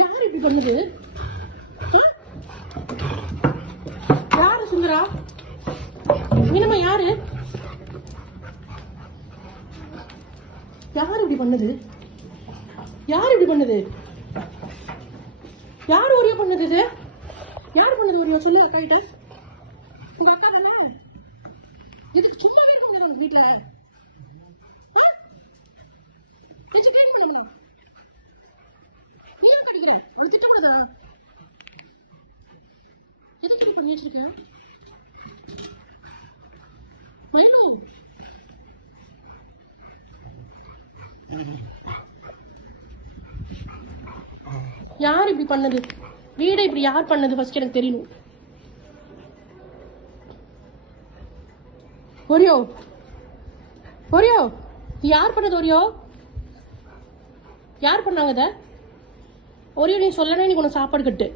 யாரு இப்படி பண்ணுது? யாரு சுந்தரா? மீனம்மா யாரு? யாரு இப்படி பண்ணுது? யாரு இப்படி பண்ணுது? யாரு ஒரியோ பண்ணுது? இது யாரு பண்ணது? ஒரியோ சொல்லு கைட்ட. உங்க அக்கா தானே? இதுக்கு சும்மாவே இருக்க முடியாது உங்க வீட்டுல. வச்சு கிளீன் பண்ணிடலாம். நீ ஏன் கடிக்கிற? அவளை திட்டக்கூடாதா? எதுக்கு பண்ணி வச்சிருக்கேன்? யார் இப்படி பண்ணது? வீடை இப்படி யார் பண்ணது? ஃபர்ஸ்ட் எனக்கு தெரியணும். ஒரியோ ஒரியோ யார் பண்ணது? ஒரியோ யார் பண்ணாங்க இத? ஒரியோ நீ சொல்லனே, நீ உனக்கு சாப்பாடு கட்டு.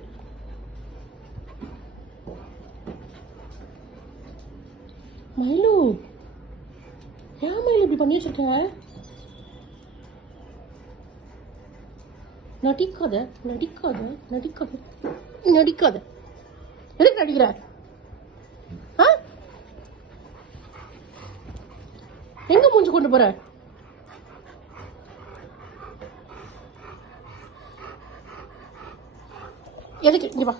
மயிலு, ஏன் மயிலு இப்படி பண்ணி வச்சிருக்க? நடிக்காத நடிக்காத நடிக்காத நடிக்காத. எதுக்கு நடிக்கிற? எங்க மூஞ்சி கொண்டு போற? எதுக்கு? இங்க வா.